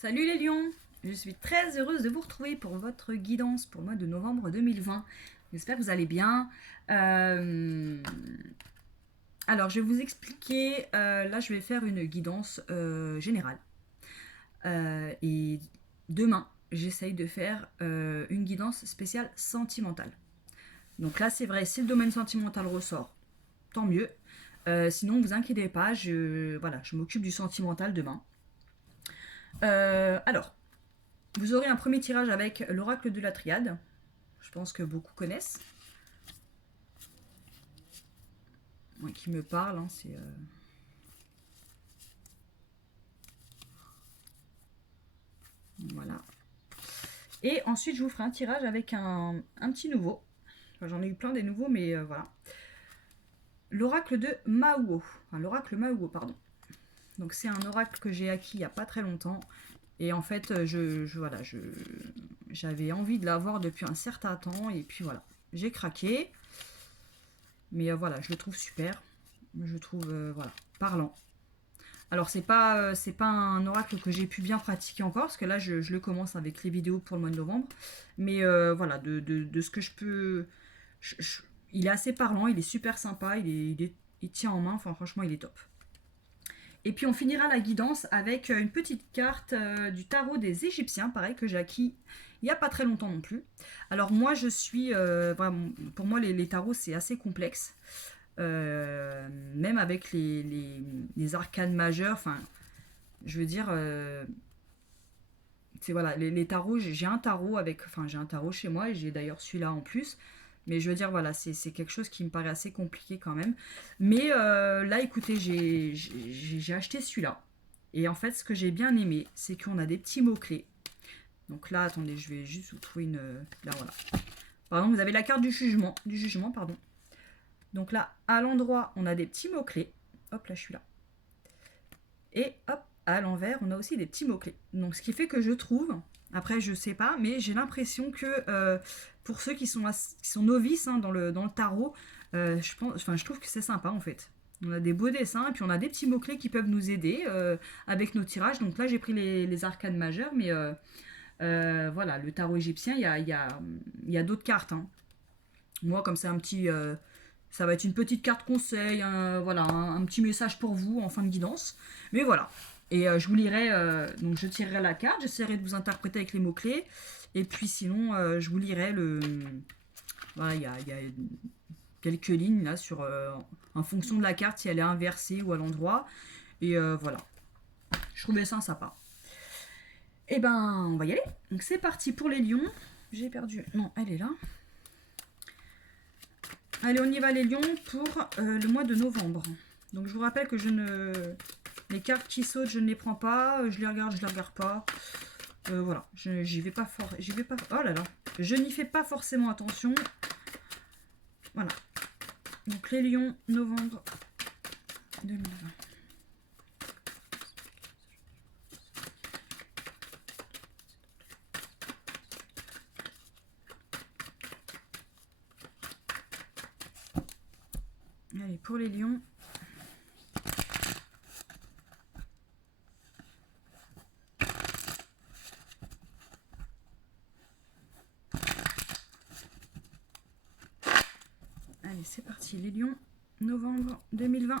Salut les lions, je suis très heureuse de vous retrouver pour votre guidance pour le mois de novembre 2020. J'espère que vous allez bien. Alors je vais vous expliquer, là je vais faire une guidance générale. Et demain, j'essaye de faire une guidance spéciale sentimentale. Donc là c'est vrai, si le domaine sentimental ressort, tant mieux. Sinon, vous inquiétez pas, voilà, je m'occupe du sentimental demain. Alors, vous aurez un premier tirage avec l'oracle de la triade. Je pense que beaucoup connaissent. Moi, qui me parle, hein, c'est... Voilà. Et ensuite, je vous ferai un tirage avec un petit nouveau. Enfin, j'en ai eu plein des nouveaux, mais voilà. L'oracle de Mauo. Enfin, l'oracle Mauo, pardon. Donc, c'est un oracle que j'ai acquis il n'y a pas très longtemps. Et en fait, voilà, j'avais envie de l'avoir depuis un certain temps. Et puis voilà, j'ai craqué. Mais voilà, je le trouve super. Je le trouve, voilà, parlant. Alors c'est pas un oracle que j'ai pu bien pratiquer encore, parce que là je le commence avec les vidéos pour le mois de novembre. Mais voilà, de ce que je peux... il est assez parlant, il est super sympa, il tient en main, enfin franchement il est top. Et puis on finira la guidance avec une petite carte du tarot des Égyptiens, pareil, que j'ai acquis il n'y a pas très longtemps non plus. Alors moi je suis... vraiment, pour moi les tarots c'est assez complexe. Même avec les arcanes majeures, enfin, je veux dire, c'est voilà, les tarots, j'ai un tarot avec, enfin, j'ai un tarot chez moi et j'ai d'ailleurs celui-là en plus. Mais je veux dire, voilà, c'est quelque chose qui me paraît assez compliqué quand même. Mais là, écoutez, j'ai acheté celui-là. Et en fait, ce que j'ai bien aimé, c'est qu'on a des petits mots-clés. Donc là, attendez, je vais juste vous trouver une... Là, voilà. Pardon, vous avez la carte du jugement, pardon. Donc là, à l'endroit, on a des petits mots-clés. Hop, là, je suis là. Et hop, à l'envers, on a aussi des petits mots-clés. Donc ce qui fait que je trouve, après je sais pas, mais j'ai l'impression que pour ceux qui sont novices dans le tarot, je trouve que c'est sympa en fait. On a des beaux dessins et puis on a des petits mots-clés qui peuvent nous aider avec nos tirages. Donc là j'ai pris les arcanes majeures, mais voilà, le tarot égyptien, il y a d'autres cartes. Hein. Moi, comme c'est un petit... ça va être une petite carte conseil, voilà, un petit message pour vous en fin de guidance. Mais voilà. Et je vous lirai, donc je tirerai la carte, j'essaierai de vous interpréter avec les mots-clés. Et puis sinon, je vous lirai le... Voilà, il y a quelques lignes là sur... en fonction de la carte, si elle est inversée ou à l'endroit. Et voilà. Je trouvais ça sympa. Et ben, on va y aller. Donc c'est parti pour les lions. J'ai perdu... Non, elle est là. Allez, on y va les lions pour le mois de novembre. Donc je vous rappelle que les cartes qui sautent, je ne les prends pas. Je les regarde pas. Voilà, j'y vais pas fort. Oh là là. Je n'y fais pas forcément attention. Voilà. Donc les lions, novembre 2020. Allez, pour les lions. Allez, c'est parti, les lions, novembre 2020.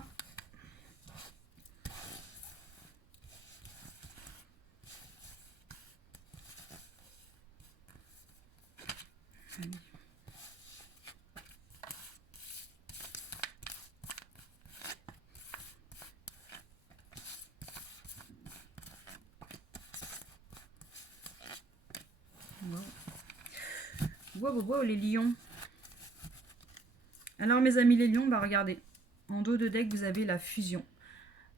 Allez. Wow, les lions. Alors mes amis les lions, bah regardez, en dos de deck vous avez la fusion.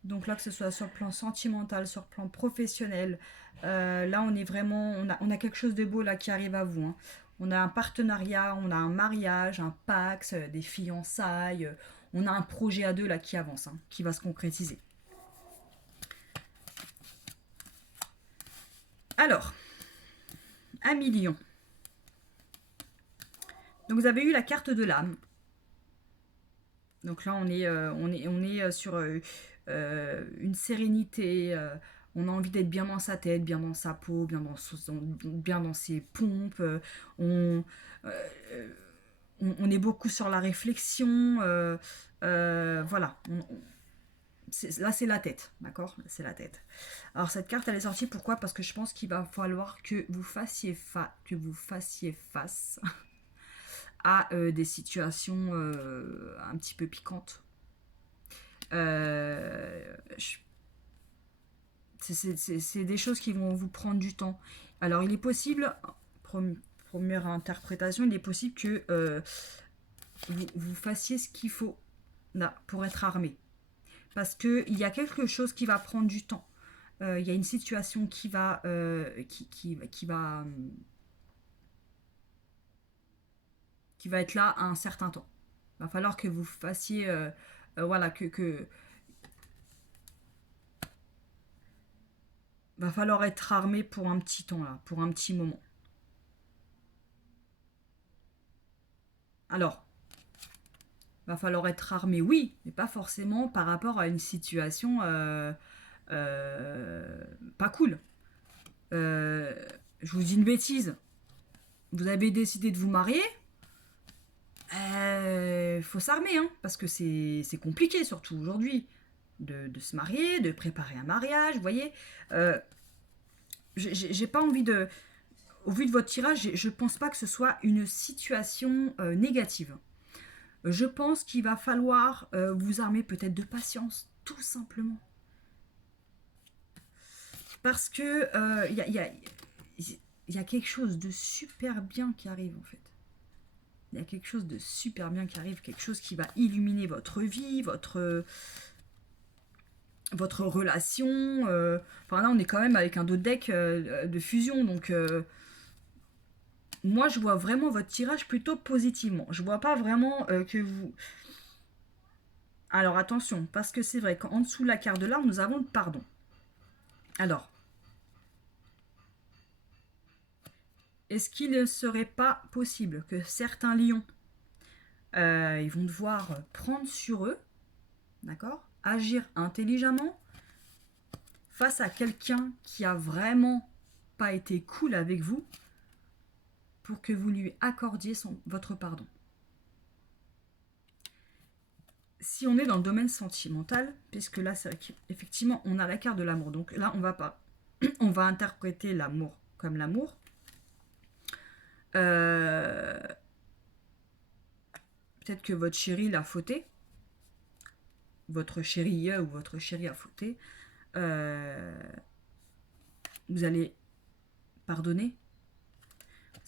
Donc là que ce soit sur le plan sentimental, sur le plan professionnel, là on est vraiment, on a quelque chose de beau là qui arrive à vous. Hein. On a un partenariat, on a un mariage, un pax, des fiançailles, on a un projet à deux là qui avance, hein, qui va se concrétiser. Alors, amis lions. Donc vous avez eu la carte de l'âme. Donc là, on est sur une sérénité. On a envie d'être bien dans sa tête, bien dans sa peau, bien dans ses pompes. On, euh, on est beaucoup sur la réflexion. Voilà. Là, c'est la tête, d'accord? C'est la tête. Alors, cette carte, elle est sortie, pourquoi? Parce que je pense qu'il va falloir que vous fassiez, face à des situations un petit peu piquantes. Je c'est des choses qui vont vous prendre du temps. Alors, il est possible, première interprétation, il est possible que vous fassiez ce qu'il faut là, pour être armé. Parce qu'il y a quelque chose qui va prendre du temps. Il y a une situation qui va être là à un certain temps. Il va falloir que vous fassiez... voilà, va falloir être armé pour un petit temps là, pour un petit moment. Alors, va falloir être armé, oui, mais pas forcément par rapport à une situation pas cool. Je vous dis une bêtise. Vous avez décidé de vous marier, faut s'armer, hein, parce que c'est compliqué, surtout aujourd'hui, de se marier, de préparer un mariage, vous voyez. J'ai pas envie de... Au vu de votre tirage, je pense pas que ce soit une situation négative. Je pense qu'il va falloir vous armer peut-être de patience, tout simplement. Parce que y a quelque chose de super bien qui arrive, en fait. Il y a quelque chose de super bien qui arrive, quelque chose qui va illuminer votre vie, votre relation. Enfin là, on est quand même avec un dos de deck de fusion, donc moi, je vois vraiment votre tirage plutôt positivement. Je vois pas vraiment que vous... Alors attention, parce que c'est vrai qu'en dessous de la carte de l'arbre, nous avons le pardon. Alors, est-ce qu'il ne serait pas possible que certains lions, ils vont devoir prendre sur eux, d'accord, agir intelligemment face à quelqu'un qui a vraiment pas été cool avec vous pour que vous lui accordiez votre pardon. Si on est dans le domaine sentimental, puisque là, c'est vrai qu'effectivement, on a la carte de l'amour. Donc là, on va interpréter l'amour comme l'amour. Peut-être que votre chéri l'a fauté. Votre chérie ou votre chéri a fauté. Vous allez pardonner.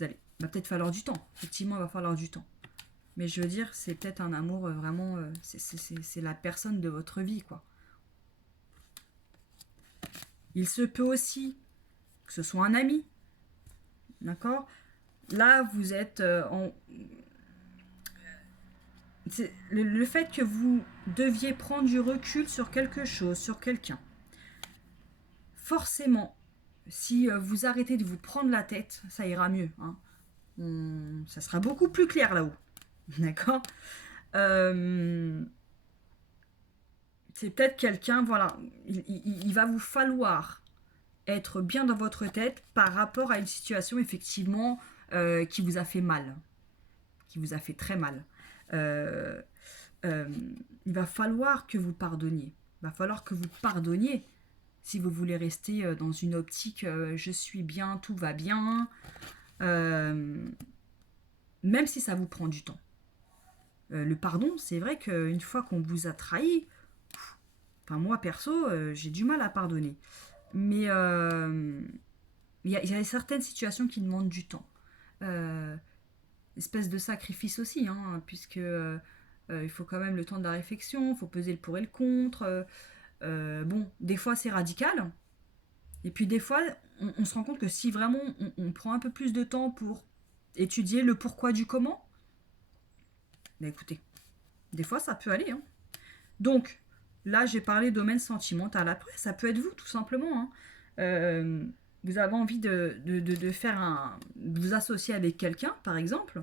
Il va peut-être falloir du temps. Effectivement, il va falloir du temps. Mais je veux dire, c'est peut-être un amour vraiment... c'est la personne de votre vie, quoi. Il se peut aussi que ce soit un ami. D'accord? Là, vous êtes en... Le fait que vous deviez prendre du recul sur quelque chose, sur quelqu'un. Forcément, si vous arrêtez de vous prendre la tête, ça ira mieux. Hein. Ça sera beaucoup plus clair là-haut. D'accord c'est peut-être quelqu'un, voilà, il va vous falloir être bien dans votre tête par rapport à une situation effectivement qui vous a fait mal, qui vous a fait très mal. Euh, il va falloir que vous pardonniez. Il va falloir que vous pardonniez si vous voulez rester dans une optique je suis bien, tout va bien, même si ça vous prend du temps. Le pardon, c'est vrai qu'une fois qu'on vous a trahi, enfin moi perso, j'ai du mal à pardonner. Mais il y a certaines situations qui demandent du temps. Espèce de sacrifice aussi, hein, puisque il faut quand même le temps de la réflexion, il faut peser le pour et le contre. Bon, des fois c'est radical, et puis des fois on se rend compte que si vraiment on prend un peu plus de temps pour étudier le pourquoi du comment, bah écoutez, des fois ça peut aller. Hein. Donc, là j'ai parlé domaine sentimental, après ça peut être vous tout simplement. Hein. Vous avez envie de faire de vous associer avec quelqu'un par exemple.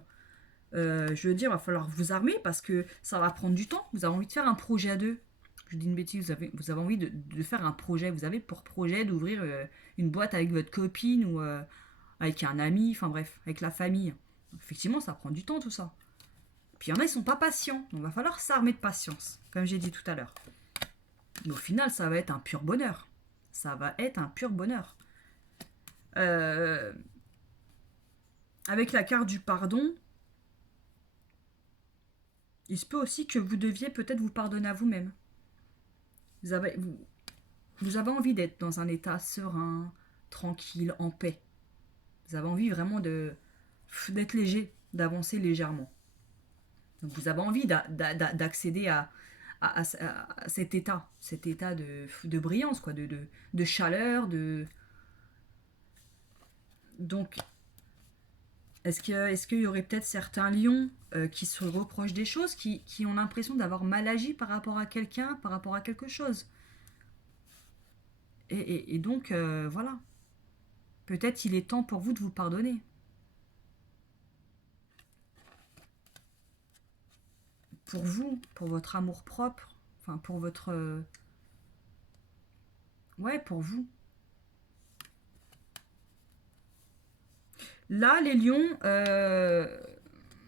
Je veux dire, il va falloir vous armer parce que ça va prendre du temps. Vous avez envie de faire un projet à deux. je dis une bêtise, vous avez envie de faire un projet, vous avez pour projet d'ouvrir une boîte avec votre copine ou avec un ami, enfin bref, avec la famille. Effectivement, ça prend du temps tout ça. Puis il y en a, ils sont pas patients, donc il va falloir s'armer de patience, comme j'ai dit tout à l'heure. Mais au final, ça va être un pur bonheur. Ça va être un pur bonheur. Euh, avec la carte du pardon, il se peut aussi que vous deviez peut-être vous pardonner à vous-même. Vous avez envie d'être dans un état serein, tranquille, en paix. Vous avez envie vraiment d'être léger, d'avancer légèrement. Donc vous avez envie d'accéder à cet état de brillance, quoi, de chaleur, Donc, est-ce qu'il y aurait peut-être certains lions qui se reprochent des choses, qui ont l'impression d'avoir mal agi par rapport à quelqu'un, par rapport à quelque chose. Et donc, voilà. Peut-être il est temps pour vous de vous pardonner. Pour vous, pour votre amour propre, enfin pour votre... ouais, pour vous. Là, les lions,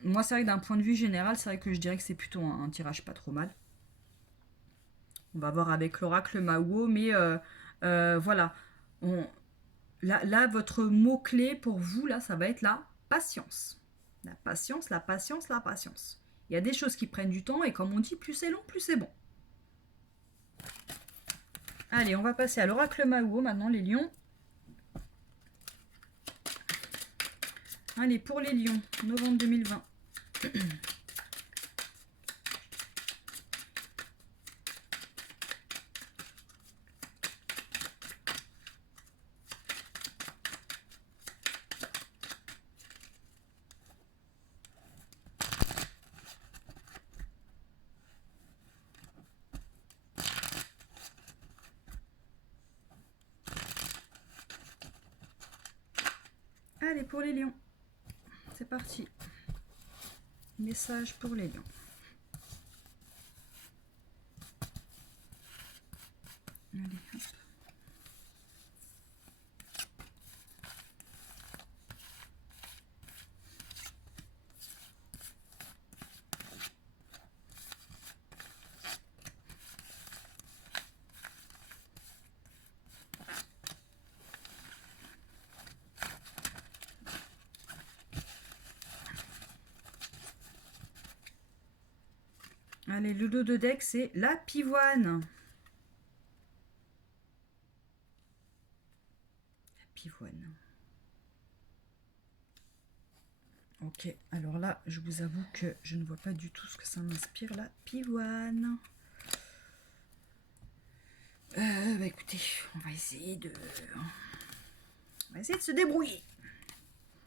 moi c'est vrai que d'un point de vue général, c'est vrai que je dirais que c'est plutôt un tirage pas trop mal. On va voir avec l'oracle Mao, mais voilà. Là, votre mot-clé pour vous, là, ça va être la patience. La patience, la patience, la patience. Il y a des choses qui prennent du temps et comme on dit, plus c'est long, plus c'est bon. Allez, on va passer à l'oracle Mao maintenant, les lions. Allez, pour les lions, novembre 2020. Allez, pour les lions. C'est parti. Message pour les lions. Allez, hop. Allez, le dos de deck, c'est la pivoine. La pivoine. Ok, alors là, je vous avoue que je ne vois pas du tout ce que ça m'inspire, la pivoine. Bah écoutez, on va essayer de se débrouiller.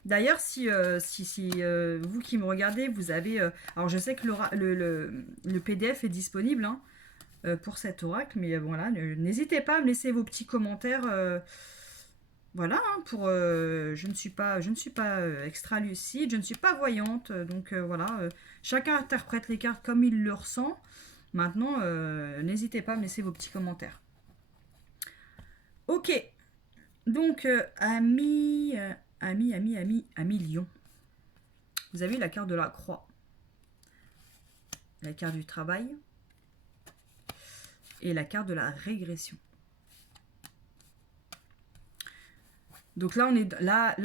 D'ailleurs, si vous qui me regardez, vous avez... alors je sais que le PDF est disponible hein, pour cet oracle, mais voilà, n'hésitez pas à me laisser vos petits commentaires. Voilà, hein, je ne suis pas extra lucide, je ne suis pas voyante, donc voilà, chacun interprète les cartes comme il le ressent. Maintenant, n'hésitez pas à me laisser vos petits commentaires. Ok, donc ami lion. Vous avez la carte de la croix, la carte du travail et la carte de la régression. Donc là,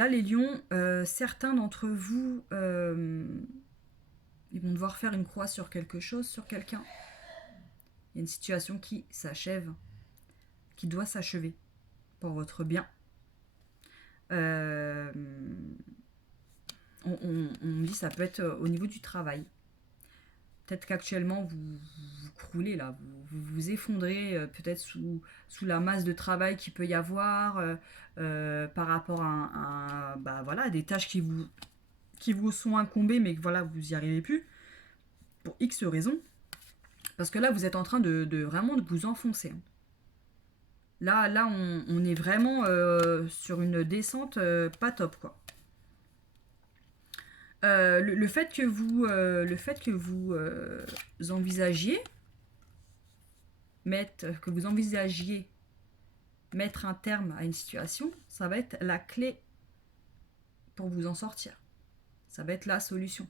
les lions, certains d'entre vous, ils vont devoir faire une croix sur quelque chose, sur quelqu'un. Il y a une situation qui s'achève, qui doit s'achever pour votre bien. On me dit ça peut être au niveau du travail. Peut-être qu'actuellement vous croulez là, vous effondrez peut-être sous la masse de travail qu'il peut y avoir par rapport à bah, voilà, des tâches qui vous sont incombées mais que voilà, vous n'y arrivez plus pour X raisons. Parce que là, vous êtes en train de vraiment de vous enfoncer. Là on est vraiment sur une descente pas top, quoi. Le fait que vous envisagiez, que vous envisagiez mettre un terme à une situation, ça va être la clé pour vous en sortir. Ça va être la solution.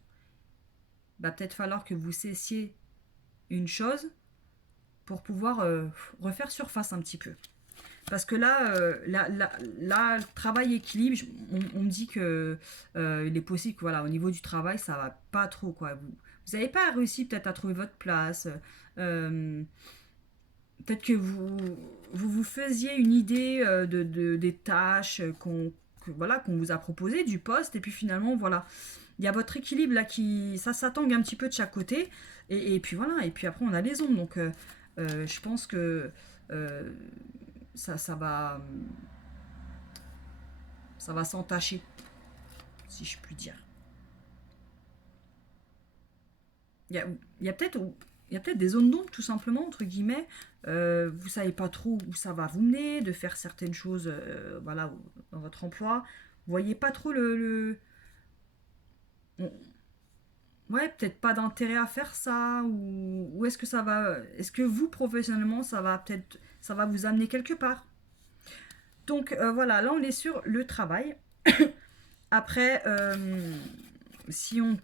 Il va peut-être falloir que vous cessiez une chose pour pouvoir refaire surface un petit peu. Parce que là, le travail équilibre, on me dit que il est possible que voilà, au niveau du travail, ça va pas trop, quoi. Vous n'avez pas réussi peut-être à trouver votre place. Peut-être que vous faisiez une idée des tâches voilà, qu'on vous a proposées, du poste, et puis finalement, voilà, il y a votre équilibre là ça tangue un petit peu de chaque côté, et puis voilà, et puis après on a les ombres, donc je pense que euh, ça va s'entacher, si je puis dire. Il y a peut-être des zones d'ombre, tout simplement, entre guillemets. Vous savez pas trop où ça va vous mener, de faire certaines choses voilà, dans votre emploi. Vous voyez pas trop on- ouais, peut-être pas d'intérêt à faire ça, ou est-ce que ça va. Est-ce que vous, professionnellement, ça va vous amener quelque part. Donc voilà, là on est sur le travail. Après, si on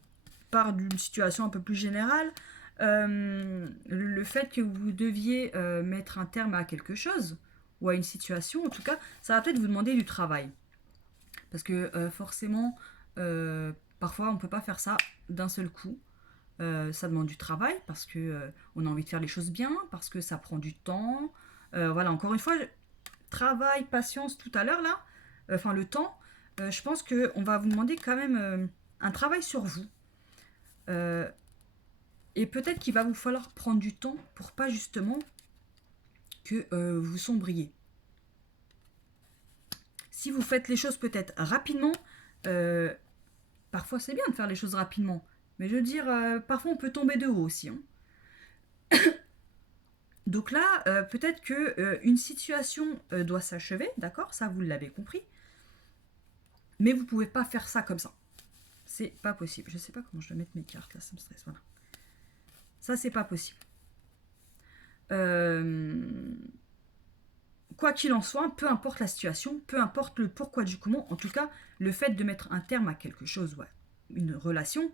part d'une situation un peu plus générale, le fait que vous deviez mettre un terme à quelque chose, ou à une situation, en tout cas, ça va peut-être vous demander du travail. Parce que forcément, parfois, on ne peut pas faire ça d'un seul coup. Ça demande du travail, parce que on a envie de faire les choses bien, parce que ça prend du temps. Voilà, encore une fois, travail, patience, tout à l'heure, là, enfin le temps, je pense qu'on va vous demander quand même un travail sur vous. Euh, et peut-être qu'il va vous falloir prendre du temps pour pas justement que vous sombriez. Si vous faites les choses peut-être rapidement, euh, parfois c'est bien de faire les choses rapidement, mais je veux dire, parfois on peut tomber de haut aussi, hein. Donc là, peut-être que une situation doit s'achever, d'accord, ça vous l'avez compris, mais vous pouvez pas faire ça comme ça. C'est pas possible. Je sais pas comment je dois mettre mes cartes là, ça me stresse. Voilà. Ça, c'est pas possible. Euh, Quoi qu'il en soit, peu importe la situation, peu importe le pourquoi du comment, en tout cas, le fait de mettre un terme à quelque chose, ouais, une relation,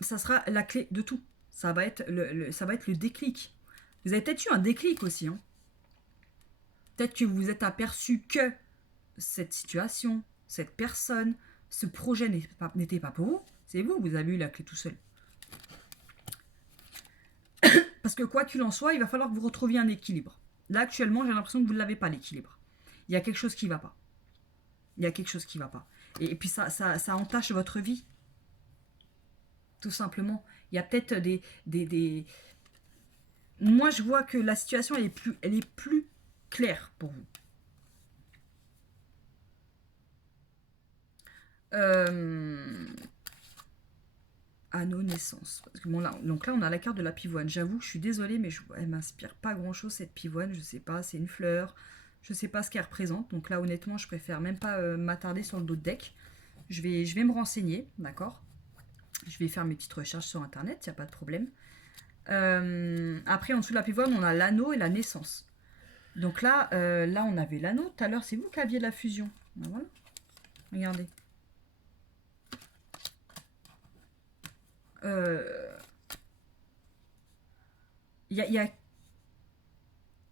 ça sera la clé de tout. Ça va être ça va être le déclic. Vous avez peut-être eu un déclic aussi, hein. Peut-être que vous vous êtes aperçu que cette situation, cette personne, ce projet n'était pas pour vous. C'est vous, vous avez eu la clé tout seul. Parce que quoi qu'il en soit, il va falloir que vous retrouviez un équilibre. Là, actuellement, j'ai l'impression que vous ne l'avez pas, l'équilibre. Il y a quelque chose qui ne va pas. Il y a quelque chose qui ne va pas. Et puis ça entache votre vie, tout simplement. Il y a peut-être des... Moi, je vois que la situation, elle est plus claire pour vous. Euh... Anneau naissance. Parce que bon, là, donc là, on a la carte de la pivoine. J'avoue que je suis désolée, mais elle m'inspire pas grand-chose, cette pivoine. Je sais pas, c'est une fleur. Je sais pas ce qu'elle représente. Donc là, honnêtement, je préfère même pas m'attarder sur le dos de deck. Je vais me renseigner, d'accord. Je vais faire mes petites recherches sur Internet, il n'y a pas de problème. Après, en dessous de la pivoine, on a l'anneau et la naissance. Donc là, là on avait l'anneau. Tout à l'heure, c'est vous qui aviez la fusion. Ben voilà. Regardez. Euh, y a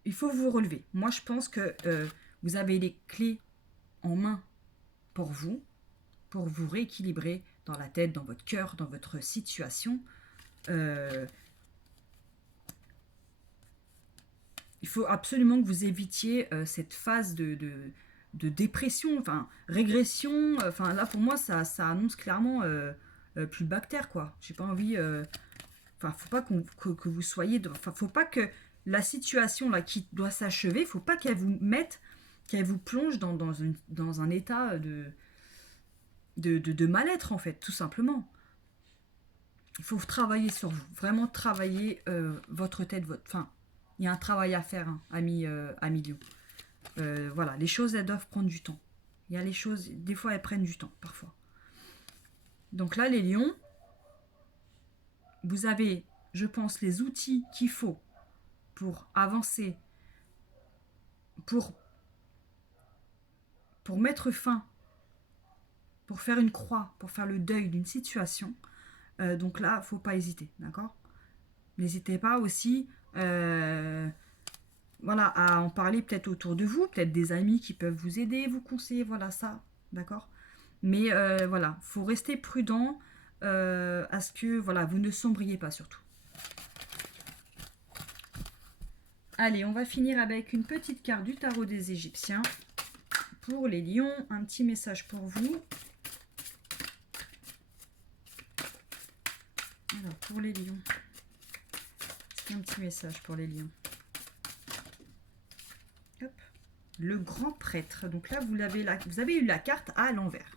il faut vous relever. Moi, je pense que vous avez les clés en main pour vous rééquilibrer dans la tête, dans votre cœur, dans votre situation. Euh, il faut absolument que vous évitiez cette phase de dépression, enfin régression. Enfin là, pour moi, ça annonce clairement plus de bactères, quoi. J'ai pas envie. Enfin, faut pas que vous soyez. Enfin, faut pas que la situation là qui doit s'achever, faut pas qu'elle vous mette, qu'elle vous plonge dans un état de mal-être, en fait, tout simplement. Il faut travailler sur vous, vraiment travailler votre tête, votre. Enfin, il y a un travail à faire, hein, ami Lyon. Voilà, les choses, elles doivent prendre du temps. Il y a les choses, des fois, elles prennent du temps, parfois. Donc là, les lions, vous avez je pense, les outils qu'il faut pour avancer, pour mettre fin, pour faire une croix, pour faire le deuil d'une situation. Donc là, faut pas hésiter, d'accord? N'hésitez pas aussi voilà, à en parler peut-être autour de vous, peut-être des amis qui peuvent vous aider, vous conseiller, voilà ça, d'accord? Mais voilà, faut rester prudent à ce que voilà, vous ne sombriez pas surtout. Allez, on va finir avec une petite carte du tarot des Égyptiens. Pour les lions, un petit message pour vous. Alors, pour les lions, un petit message pour les lions. Hop. Le grand prêtre. Donc là, vous avez eu la carte à l'envers.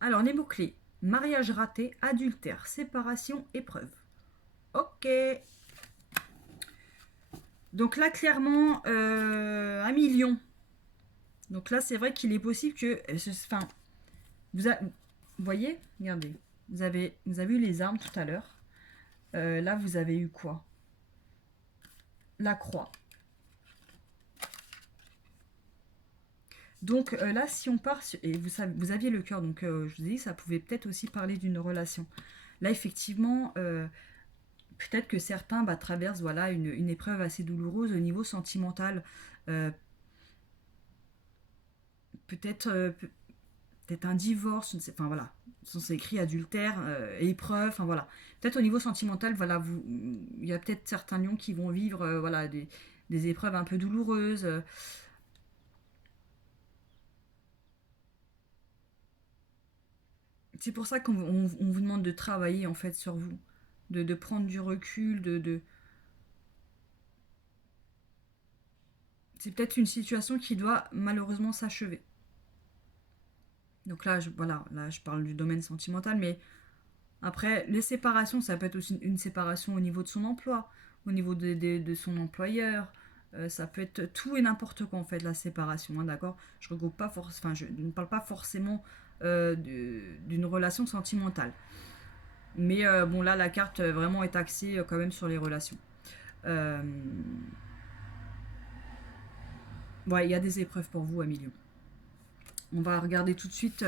Alors, les mots-clés. Mariage raté, adultère, séparation, épreuve. Ok. Donc là, clairement, un million. Donc là, c'est vrai qu'il est possible que... Enfin, vous voyez, regardez. Vous avez eu les armes tout à l'heure. Là, vous avez eu quoi? La croix. Donc là, si on part... Et vous aviez le cœur, donc je vous ai dit, ça pouvait peut-être aussi parler d'une relation. Là, effectivement... peut-être que certains traversent voilà, une épreuve assez douloureuse au niveau sentimental. Peut-être un divorce, enfin voilà, c'est écrit adultère, épreuve, enfin voilà. Peut-être au niveau sentimental, voilà, il y a peut-être certains lions qui vont vivre voilà, des épreuves un peu douloureuses. C'est pour ça qu'on vous demande de travailler en fait sur vous, de prendre du recul, c'est peut-être une situation qui doit malheureusement s'achever. Donc là, voilà, là, je parle du domaine sentimental, mais après, les séparations, ça peut être aussi une séparation au niveau de son emploi, au niveau de son employeur. Ça peut être tout et n'importe quoi, en fait, la séparation, hein, d'accord? Je regroupe pas enfin, je ne parle pas forcément d'une relation sentimentale. Mais bon, là, la carte vraiment est axée quand même sur les relations. Ouais, il y a des épreuves pour vous, Emilio. On va regarder tout de suite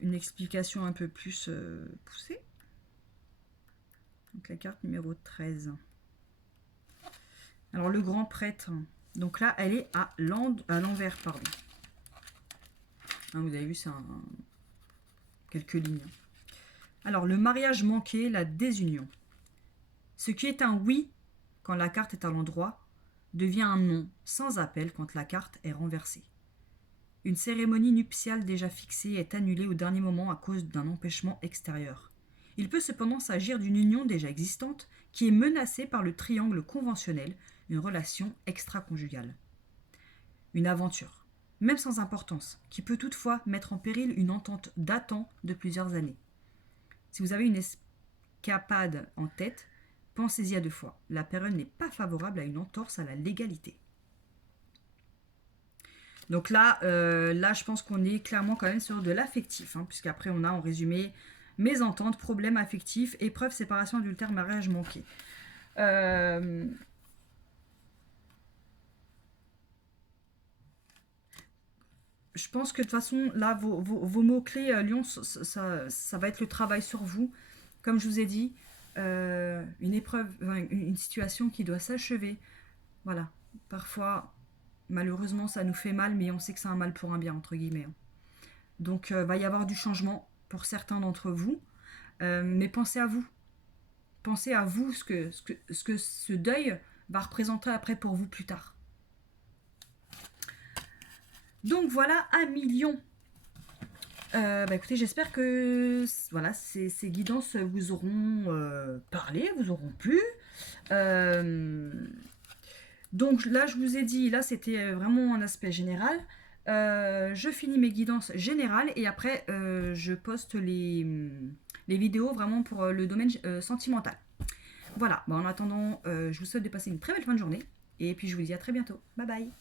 une explication un peu plus poussée. Donc la carte numéro 13. Alors le grand prêtre. Donc là, elle est à l'envers, pardon. Hein, vous avez vu, c'est quelques lignes. Alors le mariage manqué, la désunion. Ce qui est un oui quand la carte est à l'endroit devient un non sans appel quand la carte est renversée. Une cérémonie nuptiale déjà fixée est annulée au dernier moment à cause d'un empêchement extérieur. Il peut cependant s'agir d'une union déjà existante qui est menacée par le triangle conventionnel, une relation extra-conjugale. Une aventure, même sans importance, qui peut toutefois mettre en péril une entente datant de plusieurs années. Si vous avez une escapade en tête, pensez-y à 2 fois. La période n'est pas favorable à une entorse à la légalité. Donc là, je pense qu'on est clairement quand même sur de l'affectif, hein, puisqu'après on a en résumé mésentente, problème affectif, épreuve, séparation, adultère, mariage manqué. Je pense que de toute façon, là, vos mots-clés, Lyon, ça va être le travail sur vous. Comme je vous ai dit, une épreuve, une situation qui doit s'achever. Voilà. Parfois, malheureusement, ça nous fait mal, mais on sait que c'est un mal pour un bien, entre guillemets. Donc, va y avoir du changement pour certains d'entre vous. Mais pensez à vous. Pensez à vous, ce que ce deuil va représenter après pour vous plus tard. Donc voilà, 1 million. Écoutez, j'espère que voilà, ces guidances vous auront parlé, vous auront plu. Donc là, je vous ai dit, là, c'était vraiment un aspect général. Je finis mes guidances générales et après, je poste les vidéos vraiment pour le domaine sentimental. Voilà, en attendant, je vous souhaite de passer une très belle fin de journée et puis je vous dis à très bientôt. Bye bye.